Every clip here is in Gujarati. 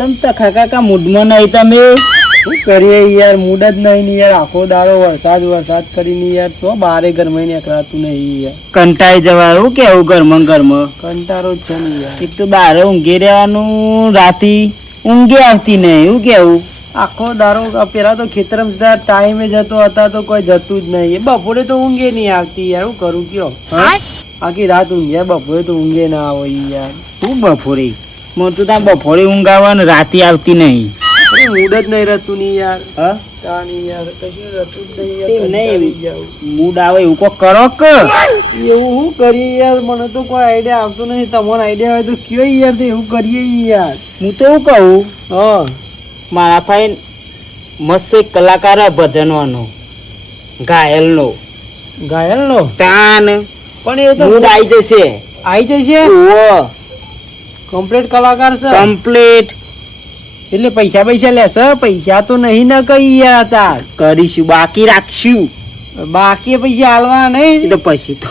તમ તખા કાકા મૂડમાં નહીં તમે શું કરીએ યાર, મૂડ જ નહીં ને યાર. આખો દાડો વરસાદ કરીને યાર તો બારે ઘરમાં નીકળાતું નહીં યાર. કંટાળી જવાયું કેવું ઘરમાં કંટાળો જ છે ને યાર. એક તો બારે ઊંઘી રહેવાનું, રાતી ઊંઘે આવતી નહીં. એવું કેવું આખો દાડો પેલા તો ખેતરમાં ટાઈમે જતો હતા તો કોઈ જતું જ નહીં. બપોરે તો ઊંઘે નહીં આવતી યાર. શું કરું કયો? આખી રાત ઊંઘ્યા, બપોરે તો ઊંઘે ના આવે યાર. હું બપોરે મોટું ત્યાં બપોરે ઊંઘ આવવાનું, રાતે આવતી નહીં. મૂડ જ નહીં રહેતું નહીં યાર. હા યાર કશું રહેતું જ નહીં. મૂડ આવે એવું કોક કરો કે એવું શું કરીએ યાર? મને તો કોઈ આઈડિયા આવતો નહીં. તમારો આઈડિયા હોય તો કયો યાર, તો એવું કરીએ યાર. હું તો એવું કહું, હા મારા ભાઈ મસ્ત એક કલાકાર ભજનવાનો, ઘાયલનો તાન પણ એ તો મૂડ આવી જશે. આવી જશે. કમ્પ્લીટ કલાકાર છે. કમ્પ્લીટ એટલે પૈસા લેશે? પૈસા તો નહીં ને કઈ યાર. તાર કરીશું, બાકી રાખશું. બાકી પૈસા હાલવા નહીં તો પછી તો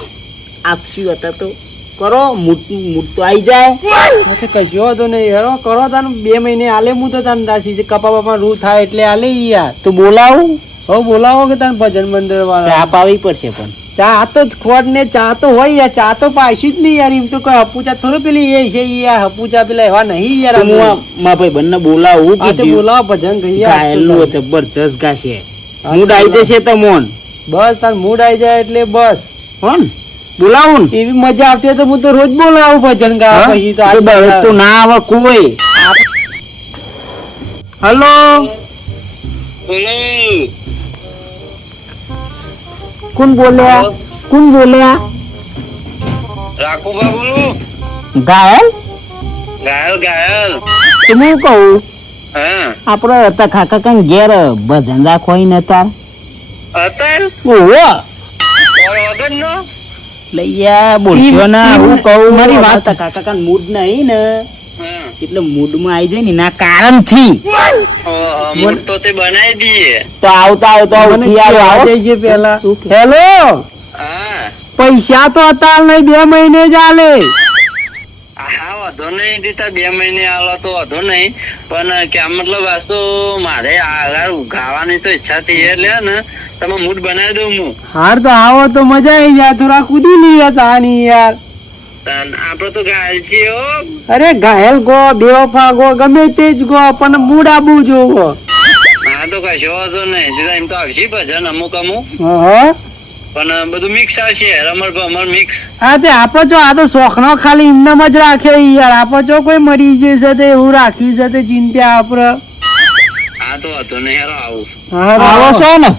આપશું. હતા તો કરો, મૂડ તો આવી જાય. કશો તો નહીં હેરો કરો. તાને 2 મહિને હાલે. હું તો તાને રાશી કપા બાપા રૂ થાય એટલે હાલે યાર. તો બોલાવું. હવે બોલાવો કે તાને ભજન મંદિર વાળા. ચા પાવી પડશે. પણ ચા તો ખોટ ને ચા તો હોય યાર. ચા તો પાઈશું જ નહીં યાર. એમ તો કોઈ હપુચા થોડું પેલી એ છે યાર. હપુચા પેલા એવા નહીં યાર. હું મારા ભાઈ બંને બોલાવું કે બોલાવો ભજન ગાયલ જબરજસ્ત ગાશે. મૂડ આવી જશે તમોન. બસ તાર મૂડ આવી જાય એટલે બસ હોન બોલાવું. એવી મજા આવતી તો હું તો રોજ બોલાવું ભજન ગાવા. પછી તો ના આવે કોઈ. હલો કોણ બોલ્યા? રાખુબા બોલું. ઘાયલ તો હું કહું, હા આપડે હતા કાકા કઈ ઘેર ભજન રાખો ને તાર લઈયા બોલશો ના. હું કહું મારી વાત, કાકા કઈ મૂડ નહીં ને એટલે મૂડ માં આવી જાય ને ના કારણ થી તો તે બનાવી દઈએ. તો આવતા પેલા. હેલો, હા પૈસા તો હતા નહીં, 2 મહિને જ આલે. હા વધો નહીં દીધા. 2 મહિને આલો તો વધો નહીં. પણ કે મતલબ આ તો મારે આગળ ગાવાની તો ઈચ્છા થઈ એટલે ને તમે મૂડ બનાવી દઉં હું. હાર તો આવો તો મજા આવી જાય. થોડા કૂદી નહીં હતા ની યાર. આપડે તો ઘાયલ છીએ હો. અરે ઘાયલ ગો, બેવફા ગો, ગમે તે જ ગો, પણ મૂડ આબુ જોવો. હા તો કશો વાંધો નહીં. એમ તો આવશે ભજન અમુક પણ બધું મિક્સ આવશે. રમર મિક્સ. હા તે આપો છો. આ તો શોખ નો ખાલી એમનામ જ રાખે યાર. આપો છો કોઈ મરી જશે તો એવું રાખ્યું છે તે ચિંતા આપડે. હા તો વાંધો નહીં. હેરો આવો છો ને?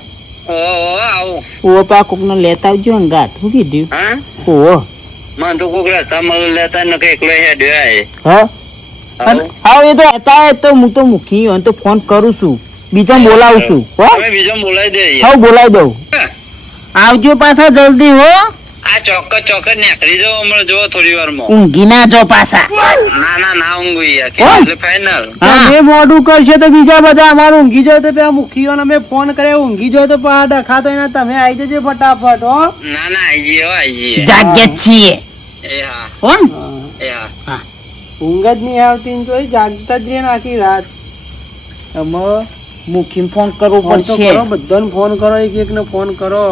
આવું ઓ પા કોક ને લેતા આવજો ને ગાત. શું કીધું? હા ઓહો મને તો કોક રસ્તામાં લેતા ન કે એકલો હેડ્યો. હા આવો એ તો હતા. તો હું તો મૂકી તો ફોન કરું છું, બીજા બોલાવું છું. બીજો બોલાવી દે. હા બોલાવી દઉં. આવજો પાછા જલ્દી હો. આ ચોક્કસ નીકળી જાવ હમણાં. જો થોડી વારમાં ઊંઘી ના જો પાછા. ના ઊંઘું એટલે ફાઈનલ. એ મોડું કરશે તો બીજા બધા અમારું ઊંઘી જાય તો પેલા મુખીઓ અમે ફોન કરે ઊંઘી જાય તો ડખા તો તમે આવી જજો ફટાફટ. હો ના આઈ જઈએ. જાગે છીએ. એ હા કોણ? એ હા ઊંઘ જ નહીં આવતી તો જાગતા જ રહે આખી રાત. અમે મુખી ફોન કરવો પડશે. બધાને ફોન કરો, એક ને ફોન કરો.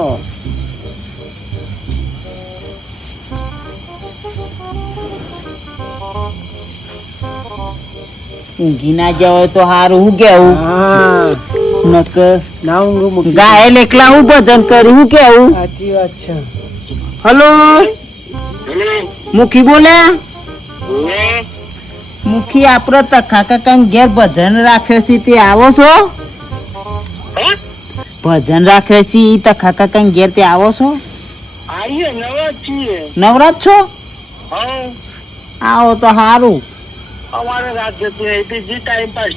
ઊંઘી ના જવાય તો હારું. હું કેવું ના ઊંઘ ગાયલ એકલા હું ભજન કરી. હું કેવું? સાચી વાત છે. હલો મુખી બોલ્યા? મુખી આપડે તખા કાકા ઘેર ભજન રાખ્યો છે તે આવો છો? ભજન રાખ્યો છે તખા કાકા ઘેર તે આવો છો? નવરાત છો? આવો તો હારું. અમારે રાત જતી બીજી ટાઈમ પાસ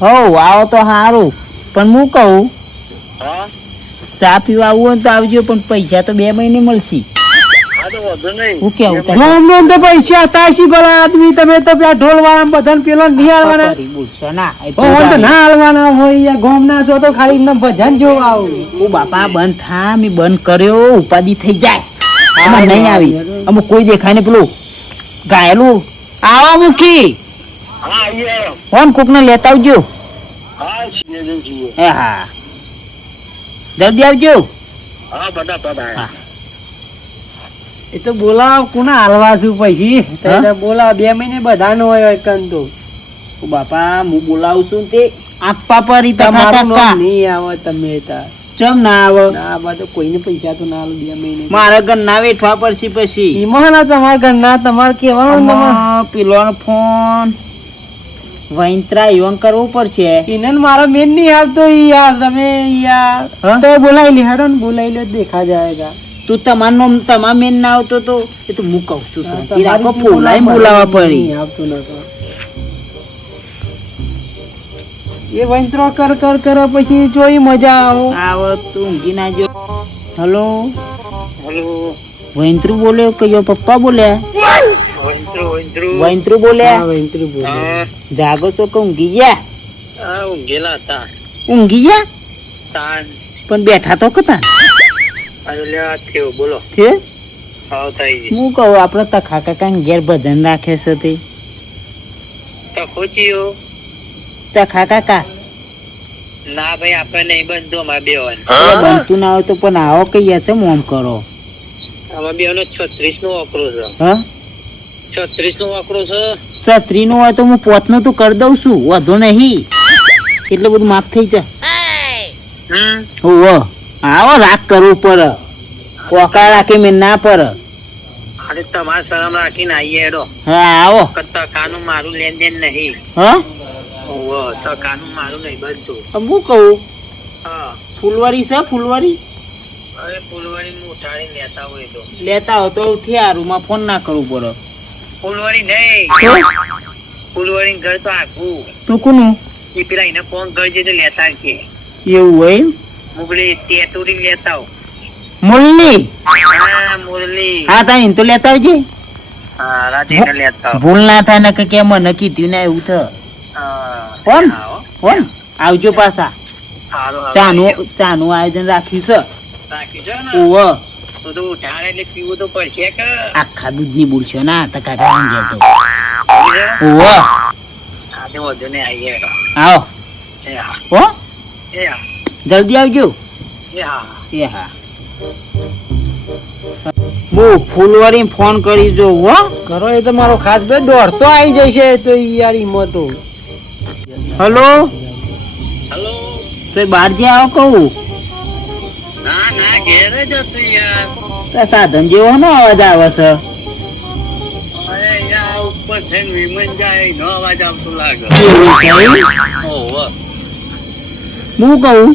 હો આવો તો હારું. પણ હું કહું, ચા પીવા આવું હોય તો આવજો. પણ પૈસા તો 2 મહિને મળશે. હું કેવું તો પૈસા હતા ભલા આદમી. તમે તો પેલા ઢોલ વાળા બધા પેલો નહીં હાલવાના. ના હાલવાના હોય. ગોમ ના છો તો ખાલી ભજન જોવા આવું. ઓ બાપા બંધ થા. મેં બંધ કર્યો. ઉપાધિ થઈ જાય. આમાં નહીં આવી. અમુક કોઈ દેખાય ને પેલું ગાયેલું આવો મૂકી હા આવીએ ફોન કોક ને લેતા આવજો. હા છીએ એ હા જલ્દી આવજો. હા બધા હા. એ તો બોલાવ કોના હાલવા છું પછી હા? તો બોલાવ 2 મહિને બધાનો હોય એકન તો ઓ બાપા હું બોલાવું છું તે આપવા પરી તો તમારું કાકા નામ નહીં આવે તમે તાર ચમ ના આવે ના બા તો કોઈને પૈસા તો ના આલું 2 મહિને મારા ઘર ના વેઠવા પડશે પછી ઈમાં ના તમારા ઘરના તમારે કેવાનું તમારે આમાં પેલો ફોન વૈંત્રા ઈવન કરવું પડશે. ઇનન મારો મેન નહીં આવતો ઈ યાર તમે યાર હા? તો બોલાવી લે હેડો ને બોલાવી લે દેખા જાયગા તું તમાર મેન ના આવતો તો એ તો હું કહું છું શાંતિ તમારી રાખો થી ફોલાઈ બોલાવા પડી. નહીં આવતું નતો એ વંત્રો કર કર કરો પછી જોઈ મજા આવો આવો તું ઊંઘી ના જો. હલો હેલો વૈંત્રુ બોલ્યો કે યો પપ્પા બોલ્યા? વૈંત્રુ હા, બોલ્યા? વંત્રો બોલો. હા જાગો છો કે ઊંઘી ગયા? ઊંઘેલા હતા ઊંઘી ગયા તાન પણ બેઠા તો કતા અલ્યા થયો બોલો છે. હાવ થઈ ગઈ હું કહું આપણે તખા કાકા ઘેર ભજન રાખે છે તે તો ખોચીયો તખા કાકા ના ભાઈ આપણે નહીં બનતું અમારે બે બનતું ના હોય તો પણ આવો કઈ છે મોમ કરો. અમારે બે નો 36 નો આંકડો છે હા 36 નો આંકડો છે છત્રી નું હોય તો હું પોતનું તો કરી દઉં છું વધુ નહીં એટલું બધું માફ થઈ જાય. ઓહો આવો રાગ કરવું પડે કોકા રાખે મેં ના પડે. અરે તમારે શરમ રાખીને આવીએ હેડો હા આવો. કાનું મારું લેનદેન નહીં હા તો કાનું મારું નહીં બનતું હું કહું હા ફૂલવારી છે ફૂલવારી અરે ફૂલવારી હું ઉઠાડીને લેતા હોય તો લેતા હો તો થયારું ફોન ના કરવું પડે. ફૂલવારી નહીં તો ફૂલવારી ઘર તો આખું તું કોનું એ પેલા એને ફોન કરજે તો લેતા કે એવું હોય મુગલી ટેટુરી લેતા આવ મુરલી હા મુરલી હા તા તો લેતા આવજે. હા રાતે લેતા આવ ભૂલ ના થાય ને કે કેમ મને કીધું ને એવું તો કોણ કોણ આવજો પાછા. ચાનું આયોજન રાખ્યું છે. રાખી છે ને ઓવો તો ઉઠાડે એટલે પીવું તો પડશે કે આખા દૂધ ની બોલશો ના તકા તો પી છે? ઓવો હા તો વધુ ને આવીએ હેડો. આવો એ હા હો એ હા જલ્દી આવજો. એ હા એ હા હું ફૂલવારી ફોન કરી જો હો. કરો એ તો મારો ખાસ ભાઈ દોડતો આવી જશે તો ઈ યાર ઈમાં તો હલો હલો તો બહાર જે આવો કહું ના ના ઘેર જ હતું યાર તો સાધન જેવો નો અવાજ આવે છે. અરે અહીંયા ઉપર થઈને વિમાન જાય એનો અવાજ આવતો લાગે એવું છે એમ? ઓહો હું કહું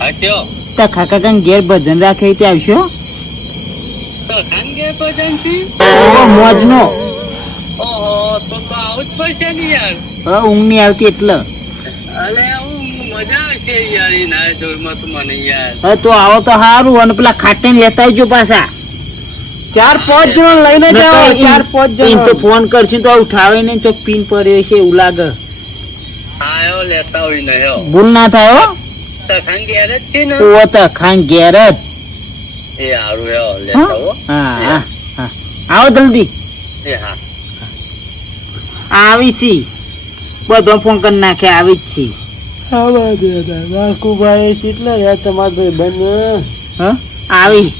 હટ્યો તો કાકા કાન ઘેર ભજન રાખે તે આવશો. તો ખાનગી ભજન છે ઓહો મોજનો ઓહો તો આવું જ પડશે ને યાર હવે ઊંઘ નહીં આવતી એટલે અલે હું મજા આવશે યાર એ ના જોરમાં તો મને યાર હવે તો આવો તો સારું અને પેલા ખાટે લેતા આવજો પાછા. 4-5 જણ લઈને જાઓ 4-5 એમ તો જણ ફોન કરશું તો ઉઠાવે નહીં તો પીન પડ્યો છે એવું લાગે. આયો લેતા હોય ને હો ભૂલ ના થાય હો. તો ખાન ઘેર જ છે ને ઓ તો ખાન ઘેર જ. એ હારું હો લેતા હો હા હા હા આવો જલ્દી એ હા આવી છી બધો ફોન કરી નાખે આવી જ છી. આવા દે વાકુભાઈ કેટલા યાર તમારા ભાઈ બન હા આવી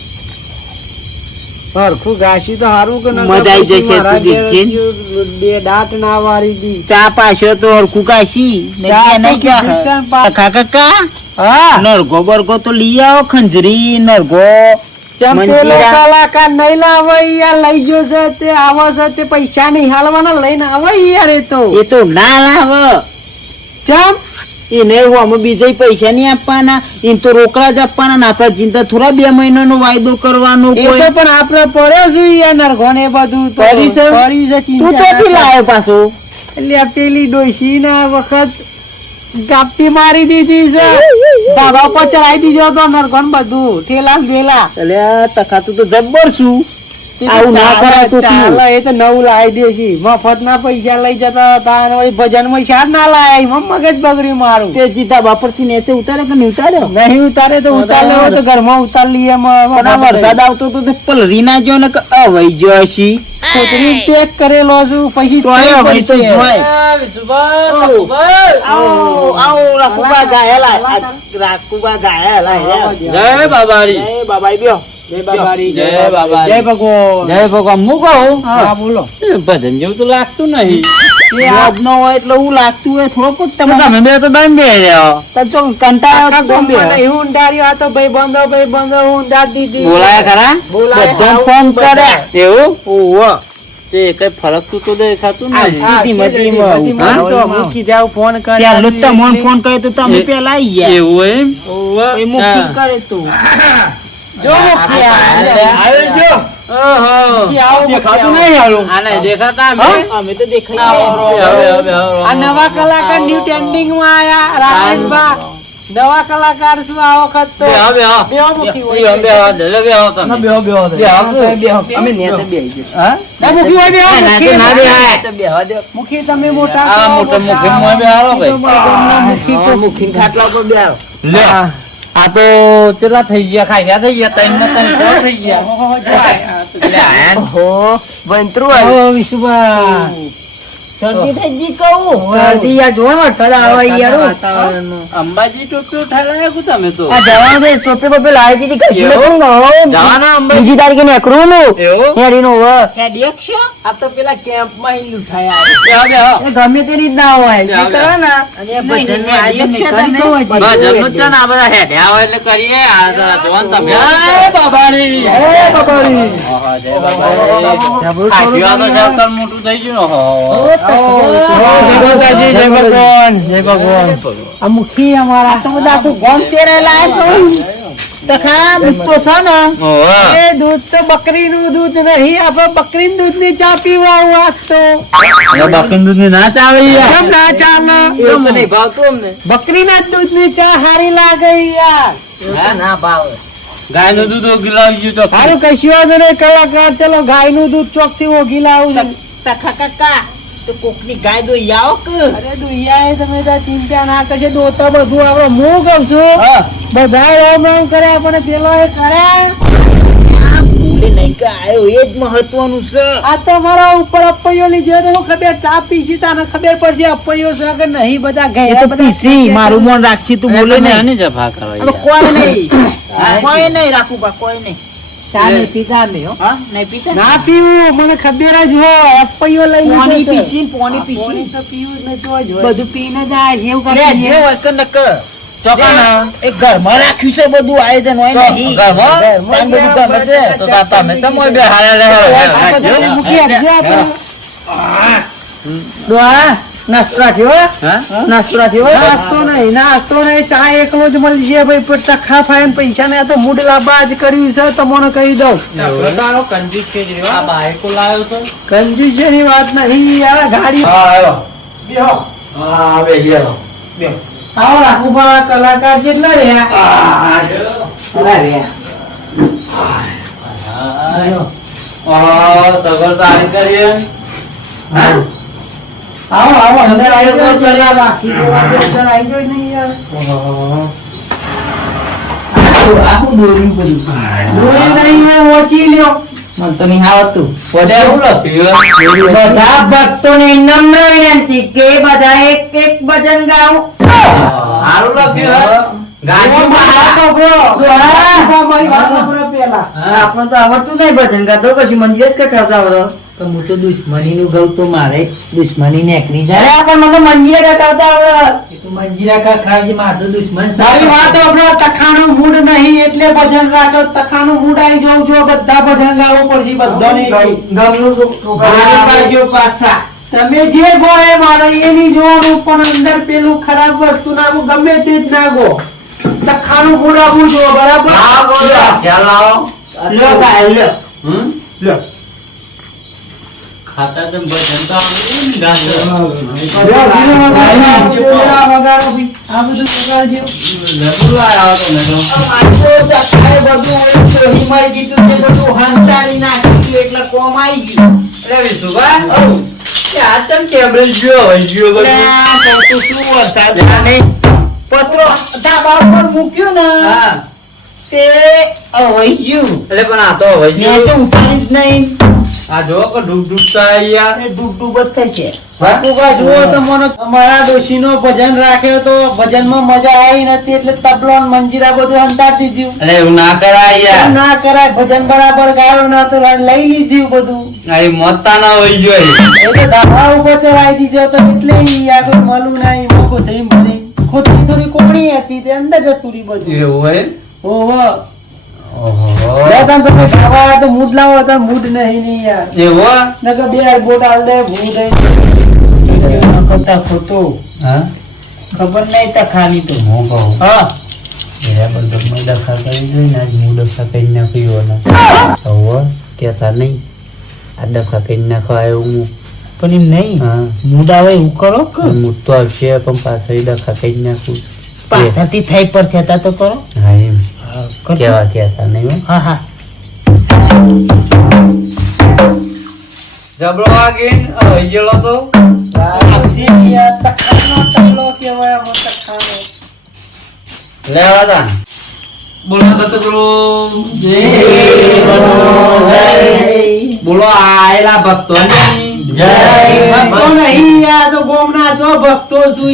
હરખું ઘાસી તો હારું કે મજા આવી જશે તું દેખજે. બે દાંત ના વારી દી ચા પાછો તો હરખું કાશી કાકા હા નરગો બરગો તો લઈ આવો ખંજરી નરગો ચંપેલો મંજીરા. કલાકાર નહીં લાવે યાર લઈ ગયો છે તે આવો છે તે પૈસા નહીં હાલવાના લઈને આવે યાર એ તો એ તો ના લાવ ચમ એને હું અમે બીજા પૈસા નહીં આપવાના એમ તો રોકડા જ આપવાના ને આપડા ચિંતા થોડા 2 મહિનાનો વાયદો કરવાનો એ તો પણ આપણે પડ્યો છું યાર નરઘો ને બધું તો પડી છે? પડી છે તું ચિંતા ચોથી ના લાવે પાછો કર. એટલે આ પેલી ડોશી ના વખત ગાપતી મારી દીધી છે ધાબા પર ચડાઈ દીધો તો નરઘો ને બધું ઠેલા ને બેલા એટલે તખાતું તો જબ્બર છું તે તો આવું ના કરાય તો ચાલે, એ તો નવું લાવી દેશી મફત ના પૈસા લઈ જતા હતા અને વળી ભજન માં શાદ ના લાયા એમાં મગજ બગડ્યું મારું તે જીતા બાપર થી નીચે ઉતારે કે નહીં ઉતાર્યો નહીં ઉતારે તો ઉતાર લેવો તો ઘરમાં ઉતાર લઈએ પણ આ વરસાદ આવતો તો તે પલરી ના જો ને કે અવાઈ ગયો હશી કોથળી પેક કરેલો છું પછી તોય હવે તો પડશે. જોય. આવો રાખુબા ગાયેલા રાખુબા ગાયેલા જય બાબારી જય બાબાઈ બ્યો જય બાબારી, જય બાબારી. જય ભગવાન. જય ભગવાન હું કહું હા બોલો. ભજન જેવું તો લાગતું નહીં જોબ નો હોય એટલે હું લાગતું હોય થોડુંક જ તમે તમે બે તો દમ બે રહ્યા તો જો કંટાળો આખા તો ગમે. ગામમાં નહીં ઊંડાડ્યું, આ તો ભાઈબંધો ઊંડાડી દીધી. બોલાયા ખરા બોલાયા. બધાને ફોન કર્યા. એવું ઓહો. તે કઈ ફરક તો દેખાતું આ નહીં હા, સીધી મતીમાં સીધી હા? મતીમાં તો મૂકી જાવ, ફોન કરે. પેલો જ તમને ફોન કર્યો તો તમે પેલા આઈ ગયા એવું એમ એ મૂકી કરે તું જો મૂકી આવે જો. ઓહો મૂકી આવો, દેખાતું મૂકી નહીં આવો. હાલું આને દેખાતા અમે અમે તો દેખાઈ હવે, ગયા. હવે, હવે. આ નવા કલાકાર ન્યુ ટ્રેન્ડિંગ માં આયા રાકેશભા. નવા કલાકાર શું આ વખત તો બેહો, બેહો. બેહો મૂકી હોય. બેહો, બેહો, જલે બેહો તમે. બેહો. અમે નેતે બેહી જઈશું. હા, મૂકી હોય, બેહો, મૂકી. ના બેહાય. તો બેહવા દો. મૂકી તમે મોટા આ છો, મોટા મુખે મોય બેહાડો ભાઈ. મૂકી તો મુખીન ખાટલા ઉપર બેહાડો. લે આ તો કેટલા થઈ ગયા ખાઈ થઈ ગયા ત્રણ ને ત્રણ છ થઈ ગયા લે આ ઓહો, વંતરું આવ્યું. ઓ વિશુભા. શરદી થઈ ગઈ કહું શરદી યાર જોવો ને વરસાદ આવે યાર. અંબાજી ટોપી ઉઠાડ્યા કુ તમે તો આ જવાનું તો ટોપી બોપી લાવી દીધી કશું એવું? નથી ને. જવાના અંબાજી બીજી તારીખે નીકળું હું. એવું હેડીનો હવે. હેડિયક્ષ આ તો પેલા કેમ્પ માં ઈ લૂંટાયા. બેહો બેહો એ ગમે તે રીતના હોય જે જાઓ, કરો ને અને ભજનનું આયોજન કરી દો હોય. ભજનનું જ છે ને આ બધા હેડ્યા હોય એટલે કરીએ આ તો જોવાનું તમે જય બાબારી. જય બાબારી. ઓહો, જય બાબારી. આ જીવા તો સરકાર મોટું થઈ ગયું ને જય ભગવાન, જય ભગવાન. આ મુખી અમારા તો બધા આખું ગોમ તેરેલા કહું તખા દૂધ તો છે ને ઓહો. એ દૂધ તો બકરીનું દૂધ નહીં, આપણે બકરીનું દૂધની ચા પીવા આવું આજ તો. હવે બાકીનું દૂધ ની ના ચાલે યાર. કેમ ના ચાલે? એવું તો નહીં ભાવતું અમને. બકરીના જ દૂધની ચા હારી લાગે યાર. હા, ના ભાવે. ગાયનું દૂધ ઓગી લાવી ગયું તો હારું કશું વાંધો નહીં, કલાકાર ચલો ગાયનું દૂધ ચોકથી ઓગી લાવું છું. તખા કાકા તો કોકની ગાય દો આવો કે અરે દુહિયાએ તમે તાર ચિંતા ના કરશે, દોતા બધું આપણે હું કહું છું. હા બધા રામ રામ કર્યા પણ પેલો એ કર્યા. આ ભૂલે નહીં કે આયો એ જ મહત્વનું છે આ તો મારા ઉપર અપૈયો લીધો તો હું ખબર ચા પીસી તાને ખબર પડશે અપૈયો છે કે નહીં. બધા એ ગયા તો બધા પીસી મારું મોન રાખશી તું બોલે નહીં નહીં જફા કરો હવે કોઈ નહીં કોઈ નહીં રાખું બા કોઈ નહીં ચા નહીં પીતા અમે હો. હા નહીં પીતા ના પીવું મને ખબર જ હોય અપૈયો લઈ લીધો પાણી છે. પીસી પાણી પાણી પીસી તો પીવું જ નથી હોય જ હોય. બધું પીને જાય છે, એવું રે કરે જે હોય કે નક ચોકાના એ ઘરમાં રાખ્યું છે બધું આયોજન હોય નહીં ઘરમાં? તાન બધું ઘરમાં છે તો તમે તો મોય બે હારે આ બધા રહે મૂકી આપજો આપણે. ડોહા, નાસ્તો રાખ્યો હો? હા નાસ્તો રાખ્યો હો? નાસ્તો નહીં ચા એકલો જ મળી છે ભાઈ, પણ ટખા ફાઈન પૈસા ને આ તો મૂડ લાંબા જ કર્યું છે તમને કહી દઉં. આ બાઈકો લાવ્યો તો કંજૂસી વાત નહીં યાર, ગાડી આવો રાખુભા કલાકાર કેટલા રહ્યા? અલા રે. સગવડ તારી કરીએ આવો આવો અંદર આવી જાઓ, પેલા બાકી તો વાત અંદર આવી જાઓ નહીં યાર. આખું દોર્યું બધું. દોરી નહીં એ ઓછી લ્યો. મને તો નહીં આવડતું. બધે એવું લખ્યું બધા ભક્તોને નમ્ર વિનંતી કે બધા એક એક ભજન ગાઓ. સારું લખ્યું મારી વાત સાંભળો. મારી વાત સાંભળો પેલા. આપણને તો આવડતું નહીં ભજન ગાતો, પછી મંદિર જ કટાવતા આવડો. તો હું તો દુશ્મની નું ગઉ તો મારે દુશ્મની નીકળી જાય. પણ મને મંજીરા કટાવતા આવડે. મંજીરા કટાવજે, મારે તો દુશ્મન મારી વાત સાંભળો, તખાનું મૂડ નહીં એટલે ભજન રાખો. તખાનું મૂડ આવી જવું જો બધા ભજન ગાવું પડશે બધાને. પાછા તમે જે ગો એ મારે એની જોવાનું, પણ અંદર પેલું ખરાબ વસ્તુ નાખો, ગમે તે જ નાખો. તખાનું મૂડ આવવું જો બરાબર. ખ્યાલ લાવો લ્યો ગાય લ્યો લ્યો ખાતા તેમ ભજન આ બધું વગાડજો. લખું આવ્યો તમે તો આ તો તખાએ બધું હોય છે હિમાઈ ગીતું તે બધું હંતાડી નાખ્યું એટલે કોમ આવી ગયું અરે વિશુભાઈ આ તેમ કેબરેજ જો હજ્યો બધું પત્રો ધાબા ઉપર મૂક્યું ને હા તે અવઈ ગયું એટલે પણ આ તો મેં હજ્યો તો ઉઠાડી જ નહીં આ જો કે ડૂબ ડૂબતા યાર એ ડૂબ ડૂબ જ થઈ છે. બાપુભા જુઓ તો મને અમારા ડોશીનો ભજન રાખ્યો તો ભજનમાં મજા આવી નથી એટલે તબલો ને મંજીરા બધું અંતાડી દીધું. અરે એવું ના કરાય યાર. ના કરાય, ભજન બરાબર ગાયો ના તો લઈ લીધું બધું. આ મોતા ના હોય જોઈએ. એટલે ધાબા ઉપર ચડાવી દીધો તો એટલે ઈ આ તો મળું નહીં મોકો થઈ ભરી ખોટી થોડી કોણી હતી તે અંદર જતું રહ્યું બધું. એવું હોય. ઓહો ઓહો. દાદા તમે ખાવા તો મૂડ લાવો તો મૂડ નહીં યાર. એવું. નકર બે બોટ આલ દે મૂડ ન કરતા ખોટું હા ખબર નહીં તો ખાલી તો હું કહું હા એ બધો દખા કરી જોઈ ને આજ હું દખા કરી નાખ્યો ને હવે કેતા નહીં આ દખા કરી નાખવા આવ્યો હું. પણ એમ નહીં હા મૂડ આવે એવું કરો કે હું તો આવશે પણ પાછળ દખા કરી નાખું. પાછળથી થઈ પર છતાં તો કરો. હા એમ કરજો. કેવા કેતા નહીં હો. હા હા જબરો વાગીન ગયેલો તો લેવા તા બોલો તો પેલું બોલો આયેલા ભક્તો ભક્તો નહીં યાર, તો ગોમના છો ભક્તો છું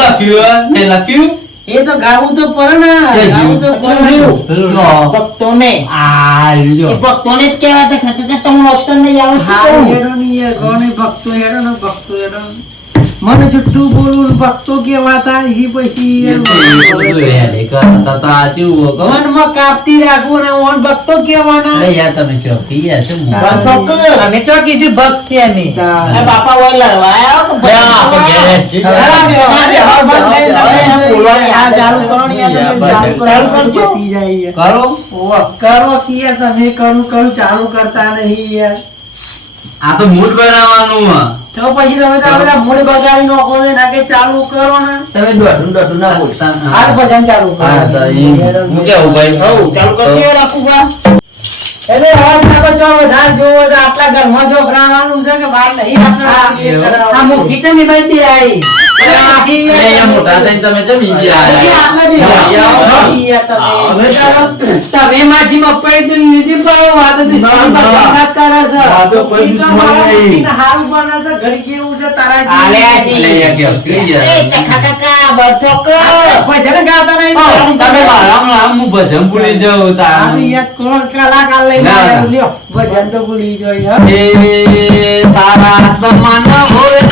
લખ્યું મેં લખ્યું એ તો ગાવું તો પડે ને, ગાવું તો પડે. ભક્તોને એ ભક્તોને જ કહેવાતા ખરેખર તો હું ઓપ્શન નહીં આવે હા, હેડો ની યાર, કોને ભક્તો હેડો ને, ભક્તો હેડો. મને જુઠ્ઠું બોલું ને ભક્તો કેવાતા ઈ પછી મનમાં કાપતી રાખવું ને ઓન ભક્તો કેવાના. અમે તો કીધું ભક્ત છે અમે. એ બાપા ઓય લડવા આવ્યો કે ભક્તો? બોલવાની આ ચાલુ કરો ને યાર, તમે ચાલુ કરજો. પતી જાય યાર. કરો ઓવા, કરો કે યાર, તમે કરું ચાલુ કરતા નહીં યાર. આ તો મૂડ બનાવવાનું તો પછી તમે તો આ બધા મૂડ બગાડી નાખો છો, ના કે ચાલુ કરો ને. તમે દોઢું ના બોલતા. આ ભજન ચાલુ કરો. હા તો હું કેવું ભાઈ હઉ, ચાલુ કરજો રાખુભા. એટલે અવાજ ના બચો, વધારે જોવો છે. આટલા ઘરમાં જો ભરાવાનું છે કે બહાર નહીં આપણે આ મુખી તમે બાઈ આવી. મોટા થઈને તમે ચમ તમે માજી મપડી તો નીચે પાડો વાતો થી વાત કરે છે. હારું બને છે, ઘડી કેવું છે તારા આલ્યા છી. એ ટકા ટકા બરછો કર. ભજન ગાતા નહીં. તમે હું ભજન ભૂલી જાઉં આ તો યાદ કરો, કલાકાર લઈને ના. આવ્યો લ્યો. ભજન તો ભૂલી જોઈ હો. એ તારા સમાન હોય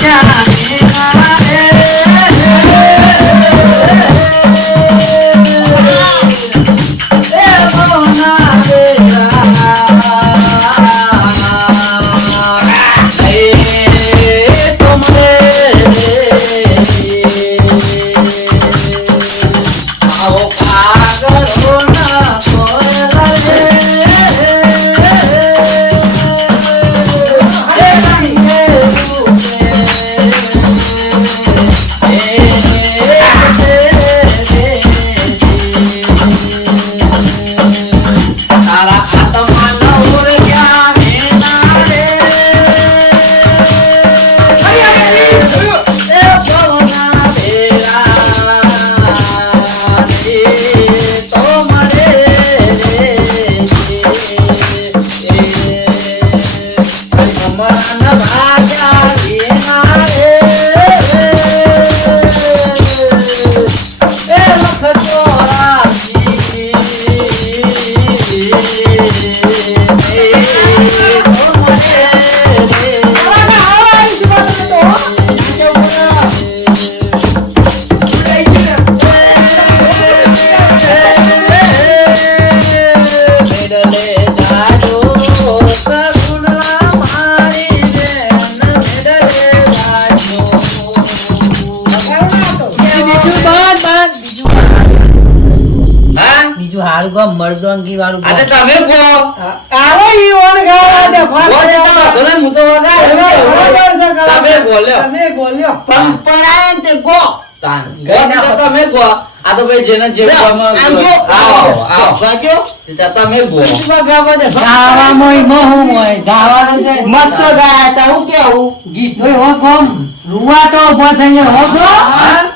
બીજું હારું ગામ મર્દોંગી વાળું આજે ગામ. તમે કહો આવો ઈ ઓન ગાવા દે, ફાટ બોલે તો વાંધો નહીં, હું તો વગાડું. તમે બોલ્યો. તમે બોલ્યો. પરંપરા ને તે ગો. તમે કહો. આ તો ભાઈ જેને જે ગમે આમ જો. આવો આવો વાંચો. તમે કહો. ઈમાં ગાવા દે. ખાવામાં ય બહુ હોય, ગાવાનું છે. મસ્ત ગાયા તા હું કેવું ગીતો એવો ગમ રૂવાટો ઉભો થઈ જાય હો ગો.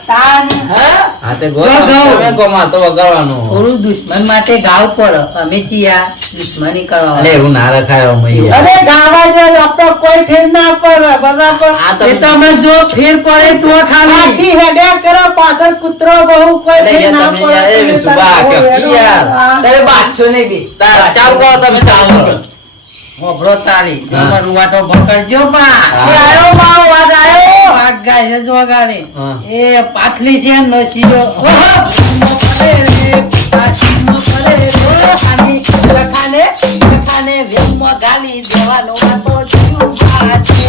હા તે ગો જો ગાઓ. તમે ગોમાં તો વગાડવાનું થોડું દુશ્મન માટે ગાવ પડે અમે ચિયા દુશ્મની કરવા અલે એવું ના રખાય મય અરે ગાવા દે આપણો કોઈ ફેર ના પડે બરાબર આ એ તો અમે જો ફેર પડે તો ખાલી આખી હેડે કરો પાછળ કૂતરો બહુ કોઈ અરે ફેર યાર ના તમે યાર એ પડે સુબા કે યાર તારે બાદશો નહીં બી ચાલ કરો તમે ચાલ કરો હોભળો તારી એમાં રૂવાટો પકડજો પા હા. એ આયો માવો વાગ આયો વાગ ગાય જ વગાડે હા. એ પાટલી છે નસીજો ઓહો મોકલે રે પાછી મોકલે રો આની લખાને વેમમાં ગાલી દેવાનો વાતો છું બાજે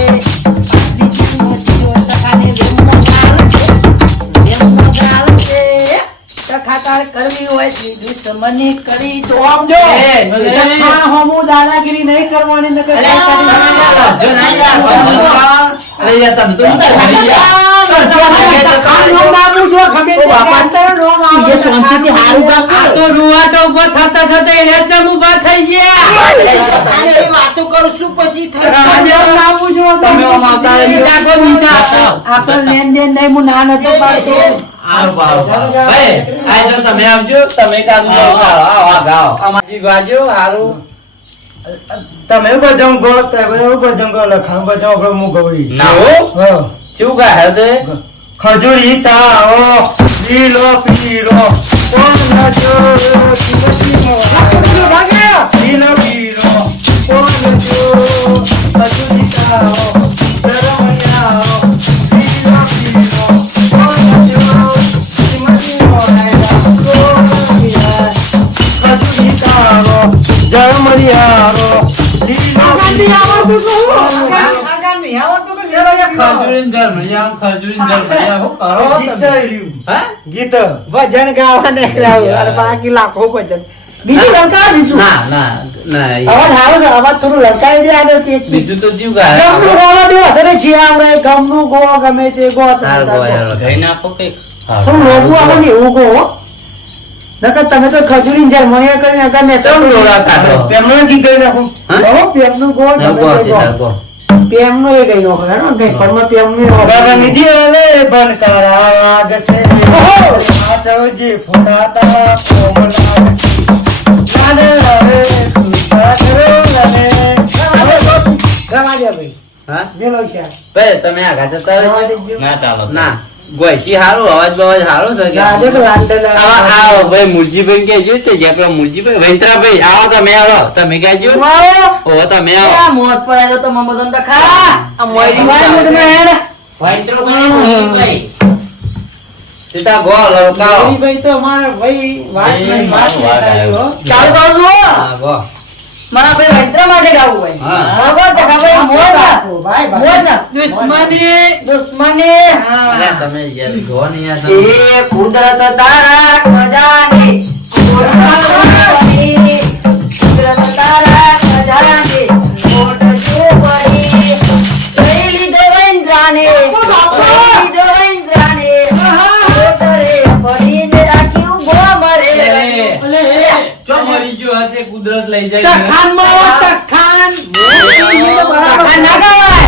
પાટલી છે નસીજો લખાને વેમમાં ગાલ છે સખાતાર કરવી હોય છે દુશ્મની કરી તો સમજો હા હું દાદાગીરી નહીં કરવાની નકર અરે કઈ કરી જો ના યાર અરે યાર તમે તો જે શાંતિથી હારું કામ આ કરો. તો રૂવાટો ઉભો થતા થતા એને ચમ ઉભા થઈ ગયા તારે એવી વાતો કરું છું પછી તમે બીજા કોઈ બીજા આપણે લેન દેન નહીં હું ના નતો પાડતો આવ બાવ ભાઈ આ જો તમે આવજો તમે કામ કરો આવો ગાઓ અમારી ગાજો હારું તમે બજંગ ગો તમે બજંગ ગો લખાણ બજંગ આપણે મુ ગઈ ના હો હા શું ગાય તે ખજૂરી તાઓ પીલો પીલો ઓ પીલો પીલો ઓ ખજૂરી તાઓ રમયાઓ પીલો પીલો ખજૂરી તાઓ જળમરિયાઓ ખજૂરીન જરમણિયા ખજૂરીન જરમણિયા હું કરો તમે હા ગીત ભજન ગાવા નીકળ્યા અને બાકી લાખો ભજન બીજું લંકા બીજું ના ના ના અવાજ આવે છે અવાજ થોડું લંકાઈ દે આ તે બીજું તો જીવ ગાય ગમનું ગાવા દો અત્યારે જે આવડે ગમનું ગો ગમે તે ગો તાર ગોયા કઈ નાખો કઈ થોડું લોગું આવે ને એવું ગો નકર તમે તો ખજૂરી જેમ મયા કરીને અગર ને ચમ લોડા કાઢો. પેમનું ગીત ગઈ નાખું હા? ગો પેમનું ગો ના ગમે ગો તે ગો તાર ગો પેમનું એ ગઈ નાખો હેડો ગઈ પરમાં પેમનું બાબા નિધિ ઓલે બનકારા વાગશે સાચવજી ફોટાતા કોમળ જાને આવે સુધારો રહે ગવા દે ભાઈ હા મેલો છે ભાઈ તમે આ ગાતા તા ના ચાલો ના ગોયથી હારું અવાજ બવાજ હારો છે કે આજે તો લાંડલા આવો આવો ભાઈ મુરજીભાઈ કેજો તે જે આપણા મુરજીભાઈ વૈંતરાભાઈ આવો તમે આવો તમે ગાજો ઓ તમે આવો આ મોત પર આવ્યો તો મમદન તો ખા આ મોયડી વાય મોડ ને હેડ વૈંતરાભાઈ સીતા ગો લડકાઓ ભાઈ તો અમારે ભાઈ વાત નહીં વાત આવ્યો. ચાલુ કરું છું હા ગો મારા ભાઈ વૈદ્ર માટે ગાવું હોય હા. બરાબર તો ભાઈ મોર ના ભાઈ મોર ભાઈ ના દુશ્મની હા અરે તમે યાર ગો ને યાર તમે. એ કુદરત તારા ખજાને કુદરત તારા ખજાને નોટ જો પડી લઈ લીધો ઇન્દ્રાને લઈ લીધો ઇન્દ્રાને કોતરે પડીને રાખ્યું ગોમરે ચો મરી ગયો હતે કુદરત લઈ જાય ચખાન માં ચખાન ચખાન ના ગાવાય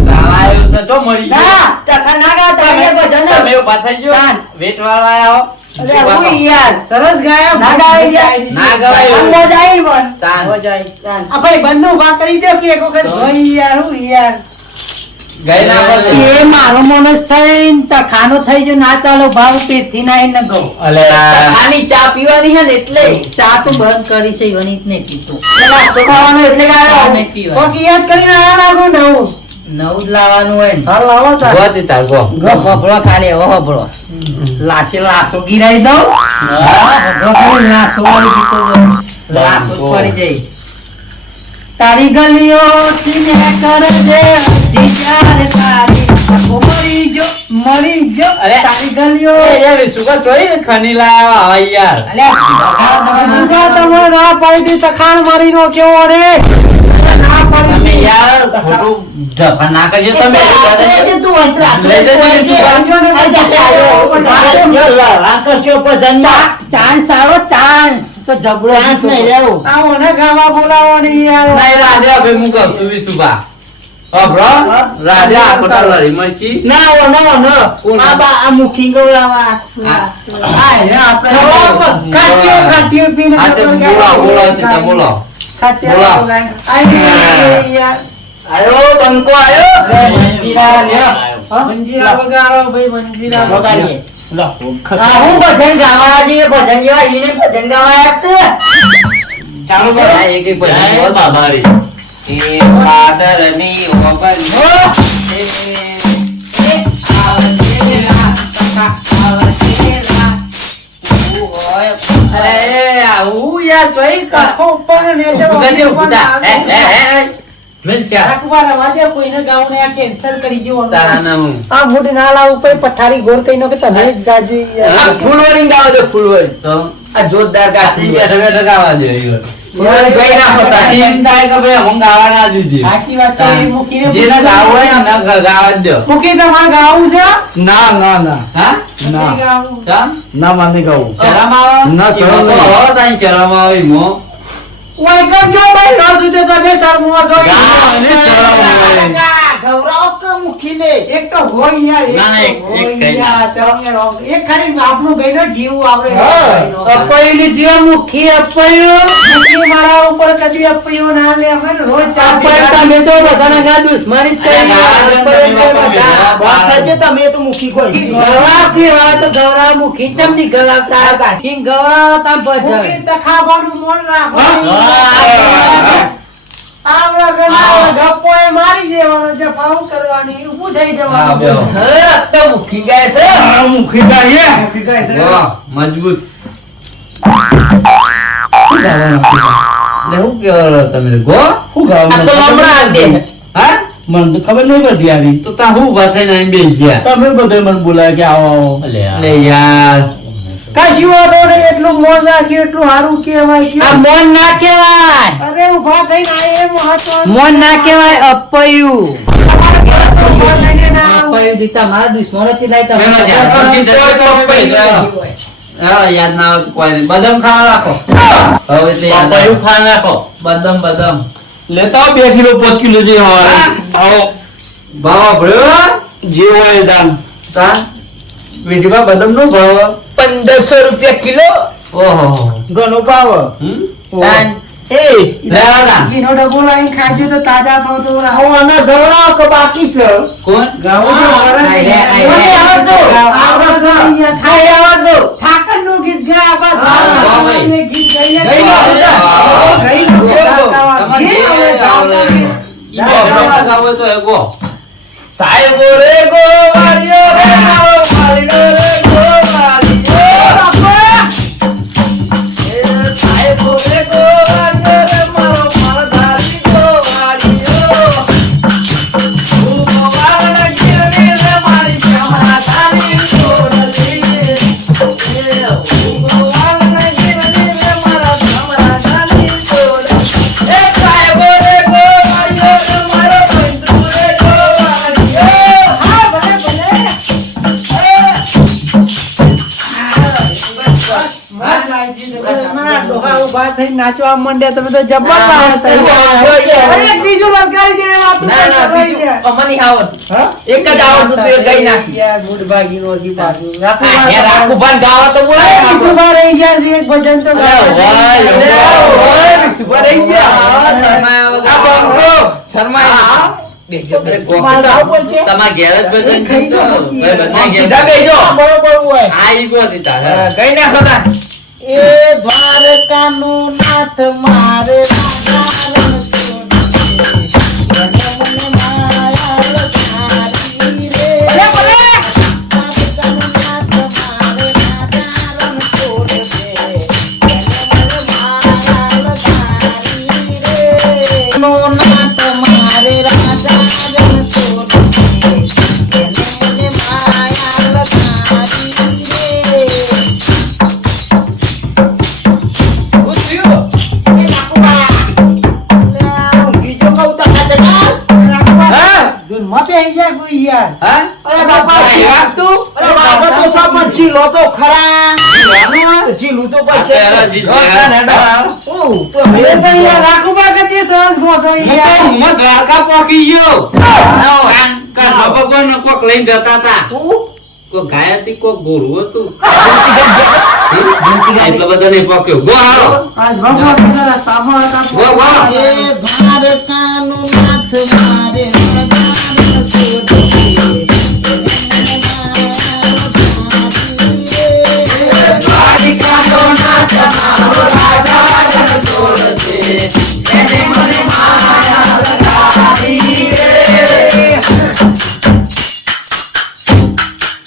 ગાવાયો છે ચો મરી ગયો ના ચખાન ના ગાવાય તારે ભજન તમે ઉભા થઈ ગયો તાન. વેટ વાળવા આવો અરે હું યાર સરસ ગાયા ના ગાવાય યાર ના ગવાય ચખાન મો જાય ને મન તાન. તાન. આ ભાઈ બંને ઉભા કરી દો કે એક વખત ભાઈ યાર હું યાર ગઈ ના બોલ. એ મારો માણસ થઈને તખાનો થઈ ગયો ના ચાલો ભાવ પેટથી ના એને ગયો અલે આ તખાની ચા પીવાની છે ને એટલે ચા તો બંધ કરી છે એવાની જ નહીં પીતો નાસ્તો ખાવાનો એટલે કે આ નહીં પીવાનો કોક યાદ કરીને આયા લાગુ નવું નવું જ લાવવાનું હોય ને હાલ લાવો તા ગો તે તાર ગો હોભળો ખાલી હવે હોભળો લાશે લાસો ગિરાઈ દઉં હોભળો ખાલી લાસો વાળી ગીતો ગાઉં. લાસો જ પડી જાય તારી ગલીઓ કરજે જીતારે તારી આંખો મરી જો અરે. તારી ગલીઓ એ યાર સુગર થોડી ને ખની લાયા આવા યાર અલ્યા સુગા તમે ના પાડી તખાણ મારી નો કેવો રે ના તમે પાડી યાર ખોટું જફા ના કરજો તમે તું અંતરા લઈ જજો ચાન્સ સારો ચાન્સ તો જબડો આવો ને ગાવા બોલાવો ને યાર નહીં રાધે હવે હું કહું છું વિશુભા રાજા આખોટા લડી મરચી ના ઓ ના કોણ? આ બા આ મુખી ગવરાવા કાટ્યો પીને આ તે બોલો સીતા બોલો બોલો. આયો બંકો આયો મંજીરા વગાડો ભાઈ, મંજીરા વગાડીએ હું ભજન ગાવા જઈએ, ભજન જેવા એને ભજન ગાવા આપશે. ચાલો આ એક એક ભજન બોલ બાબારી એ પાદરની ઓબર અરે આવું યાર ભાઈ, કાખો ઉપર ને રાખવા રવાજે, કોઈને ગાઉને આ કેન્સલ કરી દેવાનું. આ મૂડ ના લાવું ભાઈ, પથારી ગોળ કઈ નો કે તમે જ ગાજો યાર. ફૂલવડી ગાવા દો ફૂલવડી તો આ જોરદાર ગાતી બેઠા બેઠા ગાવા દે ફૂલવડી ગઈ ના હોતા એમ થાય કે ભાઈ હું ગાવા ના દીધી સાચી વાત છે, એ મૂકીને જેને ગાવું હોય ને ગાવા જ દો મૂકી તમારે ગાવું છે? ના ના ના હા નથી ગાવું. ચાલ ના માને ગાવું શરમ આવે ના, શરમ નહીં. આવે તાઈ શરમ આવે મો ઓય કરજો ભાઈ, ન સુધે તમે શરમો છો. ગા, મને શરમ આવે. ગભરાઓ કે મૂકીને એક તો હોય યાર, ના, ના, એક હોય કઈ ના. યાર, તમે રહો. એક ખાલી આપણું ગઈનો જીવ આપણે અપાયું લીધું, મુખી અપાયું. મૂકી મારા ઉપર કદી અપીઓ ના લે, અમે રોજ ચા અપાયું પીતા. તમે તો બધાના ઘા દુશ્મની જ કરી. અપાયું તો બધા. વાત સાચી, તમે તો મુખી કોઈ ગૌરાવથી વાત તો ગૌરાવ મુખી ચમ ની ગૌરાવતા. કિંગ ગૌરાવ તા મૂકી બધા. તો ખાવાનું મોન રાખવાનું. આવડા ગણા ગપ્પો એ મારી દેવાનો છે, ફાઉ કરવાની, ઊભું થઈ જવાનું. હવે તો મુખી ગાય છે. આ મુખી ગાઈએ મૂકી ગઈ છે. વાહ, મજબૂત શું ગાવાનું એટલે હું કેવો તમે ગો શું ગાવાનું? આ તો લમણા દે. હા મને તો ખબર નહીં પડતી આવી. તો તા હું વાતે ના બેસ ગયા તમે બધે મને બોલાય કે આવો આવો. અલે યાર કશી વાંધો નહીં, એટલું મોન રાખ્યું એટલું સારું કહેવાય. આ મોન ના કહેવાય. અરે ઉભા થઈને આવીએ મહત્વ. મોન ના કહેવાય, અપાયું. મોન લઈને ના આવું. અપાયું દીતા મારા દુશ્મનો થી લાઈ મેં ધ્યાન રાખી હા યાદ ના આવે તો કોઈ નહીં બદામ ખાવા રાખો હવે તે યાદ આવે. ખાવા નાખો. બદામ બદામ લેતા આવો 2 કિલો 5 કિલો જે હોય. આવો ભાવ ભર્યો જે હોય દામ. તા વીજવા બદામ નો ભાવ 1500 રૂપિયા કિલો. ઓહો ઘણો ભાવ. તાન. એ લેવા તા ઘીનો ડબ્બો લાવીને ખાજો તો તાજા થાવ તો ઓલા. હું આના ગવડાવ કે બાકી છે કોણ ગાવું તો મારે આઈ લે, આઈ લે. ઓય આવડતું. આવડે છે. અહીંયા ખાઈ આવડતું. ઠાકરનું ગીત ગયા બાદ હા, ઠાકરનું ગીત ગાઈએ. ગઈ લો, ગઈ લો. તમારે ગીત જે હવે આવડે. ગાતા ઈ આપણે ગાવો તો એ ગો સાહેબો રે ગોવાળિયો રે મારો વાલીડો રે ગોવાળિયો. સાહેબો રે ગોવાળિયો રે મારો વાલધારી ગોવાળિયો. તું ગોવાળના ઘેરે રે મારી શ્યામરાધાની ગોળલી. તું ગોવાળના ઘેરે રે મારા શ્યામરાધાની ગોળલી. એ સાહેબો રે ગોવાળિયો રે મારો વંદુ રે ગોવાળિયો. હા ભલે ભલે. મારા ડોહા ઊભા થઈને નાચવા માંડ્યા, તમે તો જબરદસ્ત થઈ. અરે એક બીજું વળગાડી દે, વાતું ના ના કરતા રહી બીજું ગયા. અમને નહીં આવડતું. હા? એક જ આવડતું હતું, એ ગઈ નાખી. યાર, ગુડ ભાગીનો હજી પાછું. આ ઘેર રાખુભાઈ ગાવા તો બોલાય અરે, આપણો. વિશુભા રહી ગયા છે, એક ભજન તો ગાવા દે. અલે, ઓય, વિશુભા રહી ગયા. આ શરમાયા વગર. આ બંકો, શરમાયા. બેસજો, બેસજો. મારે ગાવું પડશે? તમારા ઘેર જ બધાને ખાઈ પૂછો. જાઓ. ભાઈ બધા ઘેર. સીધા બેસજો. બરોબર હોય. આ ઈ ગો હતી તારે. ગઈ નાખો તાર. એ દ્વારકાનું નાથ મારે રાજા રણ સોની. મને માયા લખારી રે. દ્વારકાનું નાથ મારે રાજા રણ સોની. મને માયા લખારી રે. નો નાથ મારે રાજા રણ સોની. મને માયા લખારી રે. હા? અરે બાપા, આ રાખતું? અરે બાપા, તો સા મચ્છી લો તો ખરા. જીલું તો આ પછી તો એના જીત્યા. તો મેં તો યાર રાખુબા કરતી સરસ ગોસો હું યાર તો હું દ્વારકા પહોંચી ગયો. કાલ ભગવાન કોક લઈને જતા હતા. કોક ગાય હતી, કોક ગોરું હતું. એટલો બધો નહીં પહોંચ્યો. ગો હાલો. આજ ભગવાન જરા સાંભળો ગો ગો. એ દ્વારકાનું નાથ મારે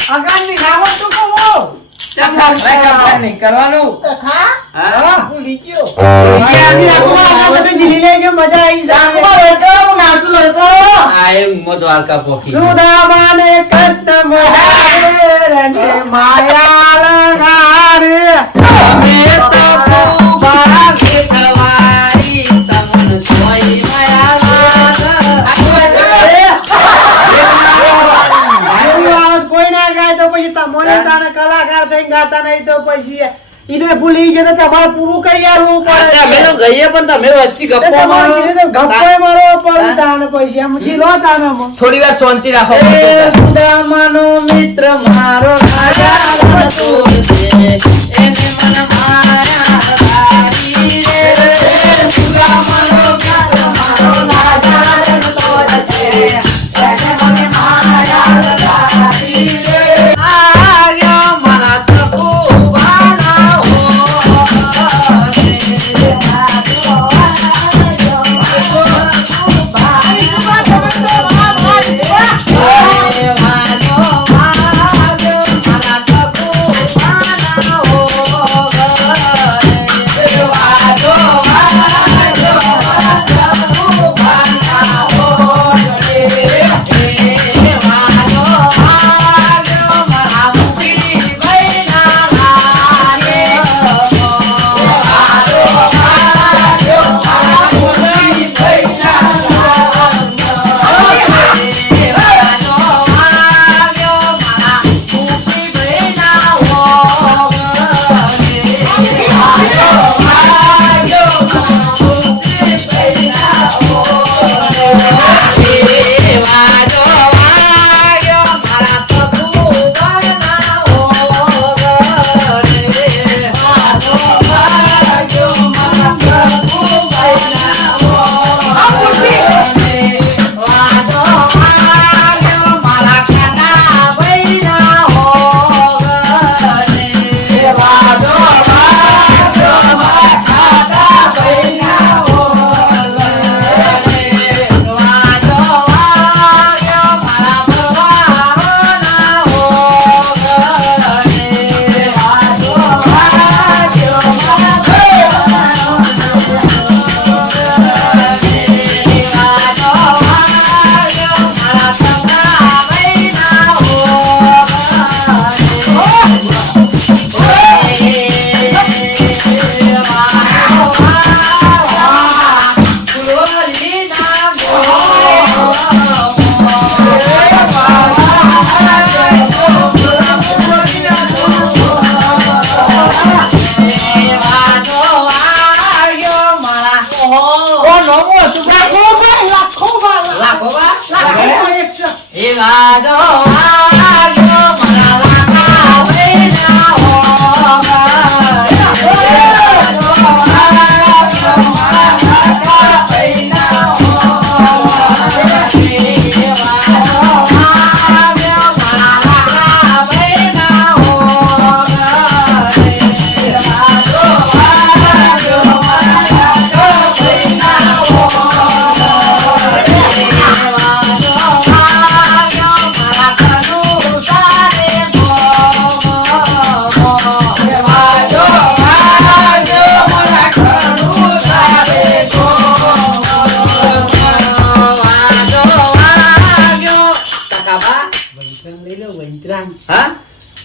અગાની રાવણ તો નહીં કરવાનું હા ભૂલી ગયો યાદી રાખવા આ તો જીલી લેજો મજા આવી જાય આ એમ હું દ્વારકા પહોંચી ગયો. સુદામાને કૃષ્ણ મહારે રંગે માયા લગારે અમે તો ભૂબા બેઠવાઈ તમને જોઈ કોઈ ના ગાય તો પછી તમને તારે કલાકાર થઈ ગાતા નહીં તો પછી ઈને ભૂલી ગયો તો તમારે પૂરું કરી આવવું પડે અમે તો ગઈએ પણ તમે વચ્ચે ગપ્પો તમારે મારો. કીધું તો ગપ્પો મારવો પડે તાને પછી એમ જીલો તાને થોડી વાર શાંતિ રાખો સુદામાનો મિત્ર મારો માયા મધુર છે એને મને માયા લાગી રે સુદામાનો મિત્ર મારો માયા મધુર છે એને મને માયા લાગી રે આર્યો મારા તપુવાના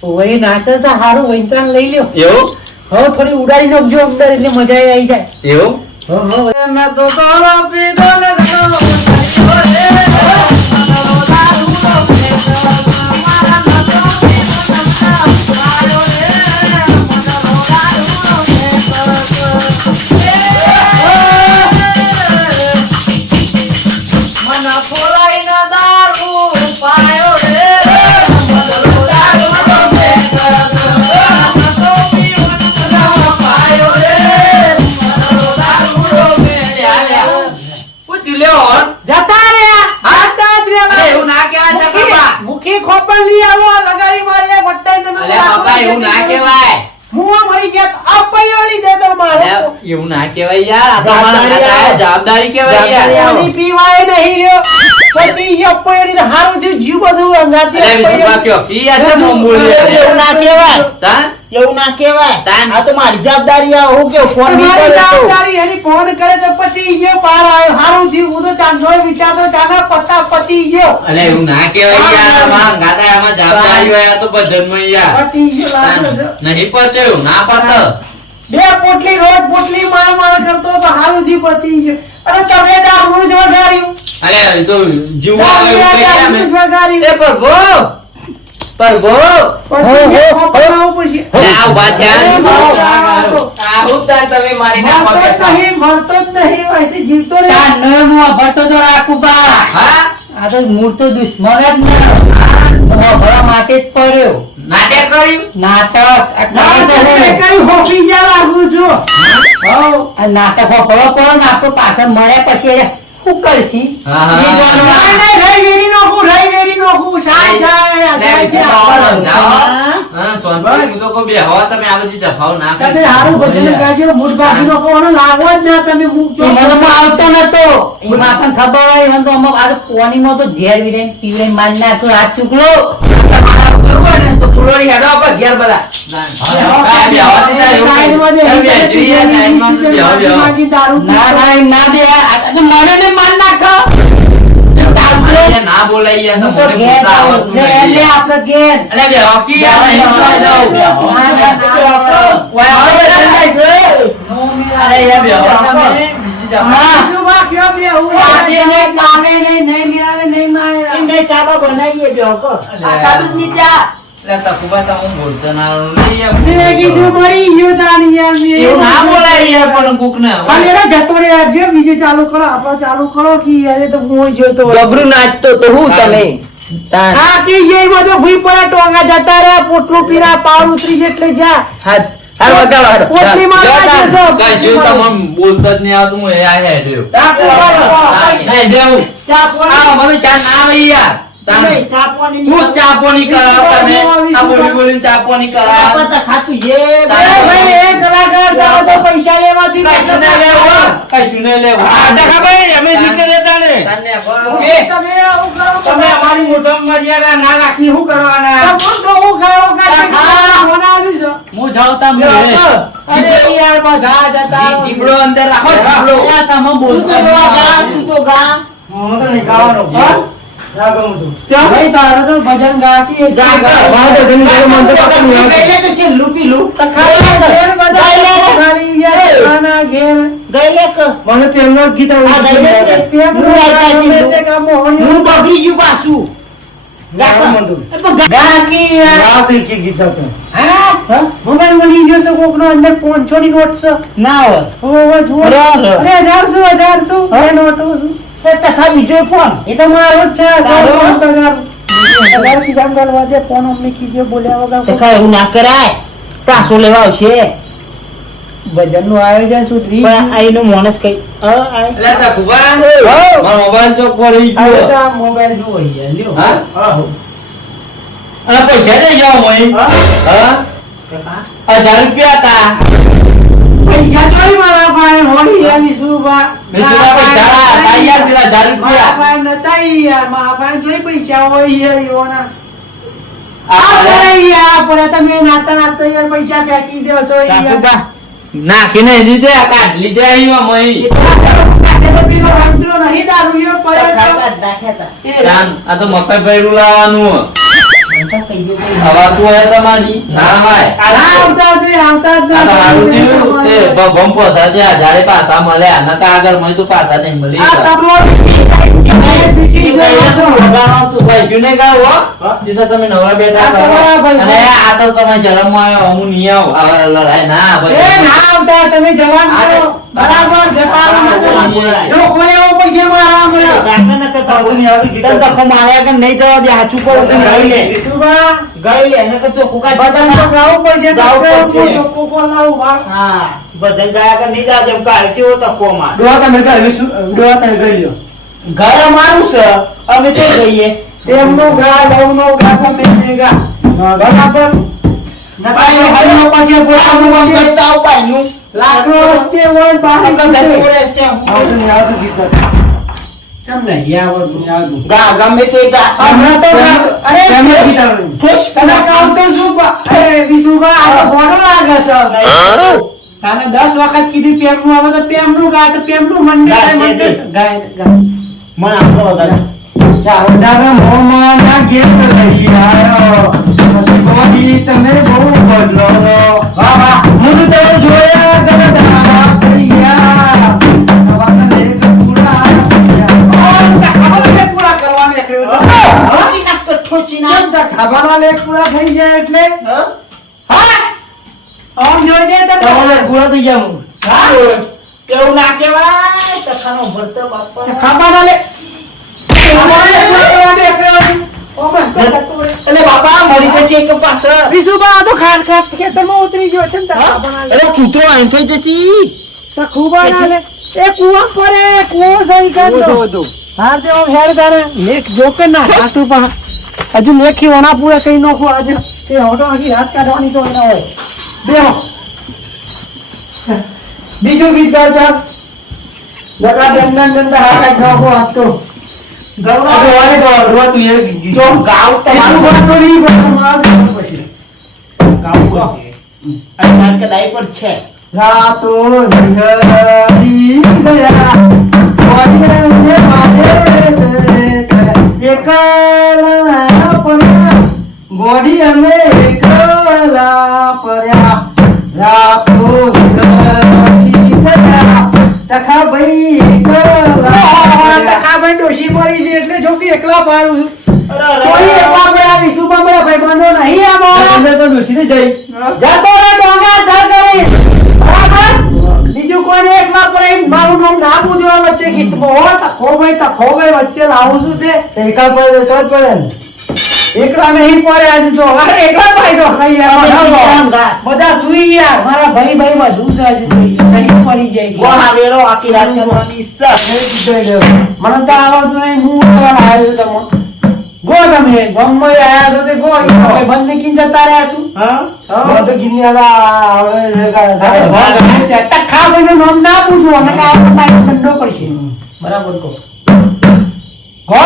ઓય નાચે છે હારું વૈંત્રાન લઈ લ્યો એવું હવે થોડી ઉડાડી નાખજો અંદર એટલે મજા આવી જાય એવું મેં તો દોરો પીધો ને એવું ના કહેવાય. મુવા મરી ગયા તો અપૈયોલી દે તો મારો અલ્યા, એવું ના કહેવાય યાર. આ તો અમારા જવાબદારી નાના જવાબદારી કહેવાય યાર. પાણી પીવાય નહીં રહ્યો પતિ અપૈયોલી તો હારું થયું જીવ બધું અંગાતી અલ્યા, બીજું અપૈયોલી. બાકી કી યાર છે મોંબોલી એવું ના કહેવાય તાન એવું ના કહેવાય તાન. આ તો મારી જવાબદારી આ હું કે ફોન નહીં તમારી કરે તો. જવાબદારી એની ફોન કરે તો પછી ઈયો પાર આવ્યો હારું જીવ હું તો ચાંદોય વિચારતો ચાના પત્તા પતિ ઈયો અલ્યા, એવું ના કહેવાય યાર. આમાં ગાતા આમાં જવાબદારી હોય. આ તો ભજનમાં યાર. પતિ ઈયો તાન. નહીં પતે એવું ના પતે. બે પોટલી રોજ પોટલી માર કરતો તો હારું જીવ પતિ ઈયો અને તમે દારૂ જ વગાડ્યું અલ્યા, એ તો જીવવા આવે એવું કઈ દારૂ અમે. જ વગાડ્યું એ પ્રભુ પ્રભુ પતિ ઈયો પકડાવું પડશે અલ્યા, આ ઉભા થયા. આવું તાર તમે મારી નાખો મરતો જ નહીં વાયથી જીવતો રે તાર નવે મુવા ભટ્ટો તો રાખું બા હા આ તો મૂળ તો દુશ્મન જ ને ભરા માટે જ પડ્યો નાટક કર્યું. નાટક હોફી જા લાગુ છું આ નાટક ભરો કરો ને આપણે પાછળ મળ્યા પછી એને શું કરશી હા, હા. એ જોવાનું. રહી વેરી નોખું સાહેબ જાય લે, છે જાઓ, જાઓ. હા, સોનભાઈ, હું તો કહું બે હવા તમે આ બધી જફાઓ ના કરી. તમે હારું ભજન ગાજો મૂળ બાજુ નો કોનો લાગવો જ ના તમે મૂક એમાં તો હું આવતો નતો એમાં આપણને ખબર હોય એમાં તો અમુક આ તો પોણીમાં તો ઝેર વિરેન પીવાય માર નાખ્યો હાથ ચૂકલો તમારે કરવું હોય ને તો ફૂલોડી હેડો આપણે ઘેર બધા આ બે હવા દીધા એવું નહીં. તમે બે જોઈએ, ટાઈમમાં તો બે હવા, બે હવા. ના ના એમ ના બે આ તો મને ને માર નાખો અહીંયા ના બોલાય યાર, તો તો મને ઘેર બોલતા આવો. આવડતું લે નથી લે યાર. આપણે ઘેર અલ્યા, બે હવા કી યાર, નહીં આવવા દઉં. ના, ના, ના, ઓય, આવો બધા થાય છે. નો મેળ અરે યાર, બે હવા આવે. તમે બીજી જફા. હા આજે ને કામે નહીં મેળાને નહીં મારે એમને ચાબા બનાવીએ બે હકો. આ સાદું જ નીચા અલ્યા, તકુબા તો હું બોલતો ના આવડું. નહીં યાર, મેં કીધું મરી ગયો તાન યાર મેં એવું ના બોલાય યાર પણ કોકને. ખાલી એના જતો રે યાર જે બીજે ચાલુ કરો આપણે ચાલુ કરો કે યાર એ તો હું જોતો ગભરું નાચતો તો હું તમે હા કે એ બધો ભૂઈ પડે ટોંગા જતા રહ્યા પોટલું પીરા પાવર ઉતરી એટલે જા પોટલી મારવા જશો કાંઈ જેવું તમને બોલતા જ નહીં આવતું, હું એ આ હેડ્યો. નહીં, બેહું. આ મને ચા ના આવે યાર. તાન. હું ચા પાણી કરાવ તમે. આ બોલી બોલીને ચા પાણી કરાવ. ખાતું છે ભાઈ એ કલાકાર સારા તો પૈસા લેવાથી કાંઈ ચૂને લેવું. કાંઈ ચૂને લેવું. આ ટકાભાઈ, અમે નીકળે તાને. તમે આવું કરો તમે અમારી મોઢમ મર્યાદા ના રાખી શું કરવાના? તો હું ખાઓ કાઢી બનાવ્યું છે હું જાઉં અરે યાર બધા જતા રહો. જીબડો અંદર રાખો જીબડો તમે તું બોલતો તો ગા, તું તો ગા. હું તો નહીં ગાવાનો હા ભાઈ તારે તો ભજન ગાતી એ ગા, ગા. ભજન ગઈ તો છે લૂપી તો ખાલી ઘેર બધા ગાઈ લે. ખાલી યાર ખાના ઘેર ગઈ લે કે મને પેલો ગીત હા, ગાઈ લે. પેલો હું ગાતા છું. ગમે તે કામ મોહન હું બગડી ગયું પાછું. ગા કે. ગા કે યાર. હા? મોબાઈલ મળી ગયો છે કોકનો અંદર 500 ની નોટ છે ના હોય. ઓહો જુઓ અરે, અરે. અરે 1000 એ નોટો છું એ તો ખા બીજો ફોન. એ તો મારો જ છે તારો? પગાર સીધા ગાલવા દે ફોન અમને કીધો બોલ્યા તો વગર ખા એવું ના કરાય. પાછો લેવા આવશે. ભજન નું આયોજન સુધરી પણ આઈનો માણસ કઈ એટલે તકુબા, હો. મારો મોબાઈલ તો પડી હવે તો ગયો. આ મોબાઈલ જુઓ યાર લ્યો હા? અને પૈસા દઈ જાઓ મોઈ. હા? 1000 રૂપિયા હતા. પૈસા ચોરી મારા પાસે હોળી યાર શું બા મેં કીધું પૈસા હતા યાર, પેલા 1000 મારા રૂપિયા. પાસે નતા યાર મારા પાસે જોઈ પૈસા હોય યાર એવાના આ આ યાર પણ તમે નાતા નાતા યાર પૈસા ફેંકી દો છો યાર કાકુબા. નાખીને લીધે આ કાઢ લીધે આવ્યો મોઈ. પેલો વાંદરો નહીં દારૂ પડે કાકા નાખ્યા તા. રામ, આ તો મકાઈ ભર્યું લાવવાનું. હવાતું હોય તમારી ના હોય. આવતા જ નહીં. આ તો હારું થયું. એ ભમ પોસા છે, જ્યારે પાછા મળ્યા નકા આગળ મળ્યું તો પાછા નહીં મળી. આ તબલો વગાડો તું. ભાઈ જૂને ગાવ હો. જીતો તમે નવરા બેઠા આ કરો. તમારા ભાઈ. અને આ તો તમે શરમમાં આવ્યો, હું નહીં આવું. આ લડાઈ ના એ ભાઈ. ના આવતા તમે જવાન કરો બરાબર જતા રહો. જો કોને એવો પૈસા મારા મળ્યો કાકા ને કહેતા હું નહીં આવતી. તને ધક્કો માર્યા કે નહીં જવા દે. હાચું કહું તું ગઈ લે. ગઈ લે. નકર તું કુકા બધાને તો ગાવું પડશે ગાવું પડશે. તો કોકો લાવું બા હા. ભજન ગાયા કે નહીં જા જેમ કાઢ કેવો ધક્કો માર. ડોહા તમે ગઈ લ્યો ઘર અમારું છે. અમે તો જઈએ. તેમનો ગા લવનો ગા તમે તે ગા બરાબર નકાઈ હરિયો પછી બોલાવું કરતા આવ પાઈનું લાકડો વચ્ચે હોય બહાર આવતો ગીત ચમ નહીં આવતું ગમે તે હમણાં તો અરે ગમે તે ખુશ તને કામ તો શું અરે વિશુભા આ તો બોડો લાગે છે તાને 10 વખત કીધી પેમનું આવે તો પેમનું ગાય તો પેમનું મંદિર ગાય મને આપણો વગાડ ચાવડાના મોમાં ના ગેર રહી આયો પછી ગોદી તમે બહુ બદલો વાહ વાહ હું તો જોયા ગરદા કરિયા નવાના લેખ પૂરા ખાવાનો લેખ પૂરા કરવાનો નીકળ્યો છે ઠોચી નાખ તો ઠોચી નાખ કેમ ખાવાનો લેખ પૂરા થઈ જાય એટલે હા આમ જોઈ દે તો પૂરા થઈ જાય હું હા એવું ના કહેવાય તખાનો ભરતો બાપા ખાવાનો લેખ અલે બાપા મરી જશે એક પાછળ વિશુભા તો ખાટ ખાટ ખેતરમાં ઉતરી ગયો છે ને અરે કૂતરો આમ થઈ જશે ખૂબા લે એ કુવા પડે કુવો સહી કરતો હાર તે હેર તારે લેખ જોકે ના હાથું પા હજુ લેખી ઓના પૂરા કઈ નોખો આજે એ હોટો આખી હાથ કાઢવાની તો ના હોય બેહો બીજું ગીત ગાતા લગા દંડન દંડ હાથ કાઢ નોખો હાથ તો ગૌરવ વાલે ગૌરવ તું એ જો ગાવ તમારું બતો નહીં ગૌરવ પછી ગાવ છે અને માર કે દાઈ પર છે રાતો હરી ગયા વાદળને માથે એકલા પડ્યા ગોડી અમે એકલા પડ્યા રાતો હરી ગયા તખા ભાઈ એકલા તખા ભાઈ ડોશી પડી છે એટલે જો કે એકલા પાડું છું કોઈ એકલા પડ્યા વિશુભા મેરા ભાઈ બંધો નહીં આમાં અંદર તો ડોશી ને જઈ જાતો રે ડોંગા ધર કરી બીજું કોઈને એકલા પર મારું નામ ના પૂછવા વચ્ચે ગીતમાં હો તખો ભાઈ વચ્ચે લાવું છું તે એકલા પર તો જ પડે ને એકલા નહીં પડે આજે જો અરે એકલા ભાઈ નો કઈ યાર બધા સુઈ યાર મારા ભાઈ બધું છે આજે નહીં પડી જાય કોણ આવેલો આખી રાત કરવાની ઈચ્છા મને તો આવડતું નહીં હું ઉતરવા આવ્યો તમો ગો તમે ગમ્મય આયા છો તે ગો ભાઈ બંધ ની જતા રહ્યા છું હા તો ગિન્ની આલા હવે તખા ભાઈ નું નામ ના પૂછો અમે કા આવતા બંધો પડશે બરાબર કો ગો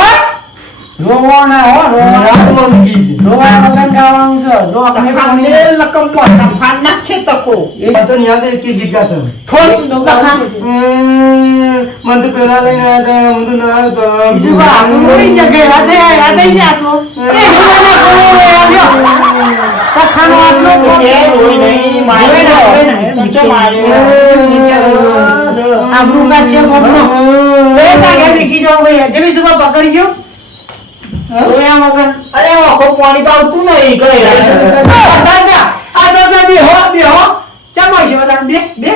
રોવો ના હો રોવા ગીત રોવા વગર ગાવાનું છે જો આપણે કોને લકમ પોતા ફાડ નાખે તકો એ તો નિયાદ એક ગીત ગાતો થોડી લખા મન તો પેલા લઈને આયા હતા મન તો ના આવ્યો તો વિશુભા રોઈ જગે રાતે ને આટલો એ હોના કોયો તખાનો આટલો એ રોઈ નહીં માર્યો નીચે માર્યો આબરૂ કા છે મોકલો એ તા કે નીકી જાવ ભાઈ જે વિશુભા પકડી ગયો રોયા વગર અરે આખો પાણી તો આવતું નહીં કઈ આસા બેહો ચમો છે બતા બે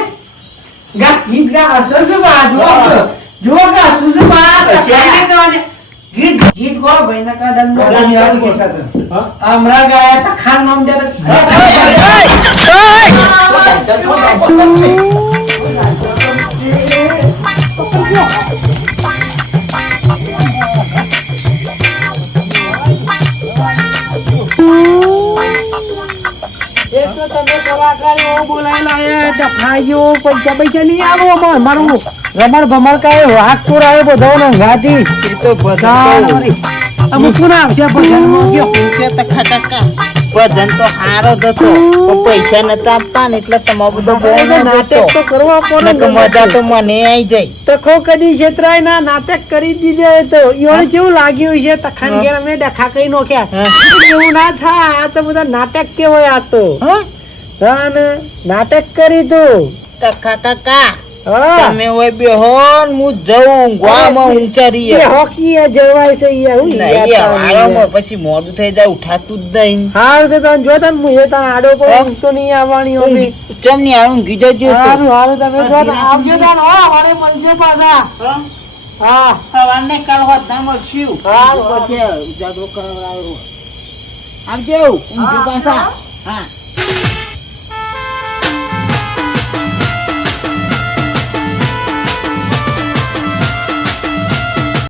ગા ગીત ગા સુસુબા જો ગા સુસુબા ગીત ગો ભાઈ ના કા દંડો હમણાં ગાયા તા ખાન નામ દે તમે કલાકાર એવો બોલાયેલા ડફાયો પૈસા નહીં આવો મારું રમણ ભમણ કાય હાથ પુરાયો બધો ને ગાતી તો બધા અમુક ના આવશે ભજન માં ગયો કે તખા કાકા ભજન તો હારો જ હતો પણ પૈસા નતા આપતા ને એટલે તમારો બધો નાટક તો કરવા પડે મજા તો મને આવી જાય તખો કદી છેતરાય ના નાટક કરી દીધે તો ઈઓને કેવું લાગ્યું છે તખાન ઘેર અમે ડખા કઈ નોખ્યા એવું ના થાય આ તો બધા નાટક કેવાય આ તો નાટક કરી તું તખા કાકા હા તમે ઓય બેહો ને હું જઉં ગામમાં ઊંચા રહીએ એ હોકી જવાય છે યાર હું આરામમાં પછી મોડું થઈ જાય ઉઠાતું જ નહીં હાર તો તને જોતા ને હું એ તને આડો પર ઊંચો નહીં આવવાની અમે ચમ ની આવું ગીજો જો હારું હારું તમે જોતા આવજો તાન હો મારે મળજો પાછા હા સવારને કાલ હોત ના મળશું હારું પછી જાગરો કરાવડાવો આવજો ઊંઘી પાછા હા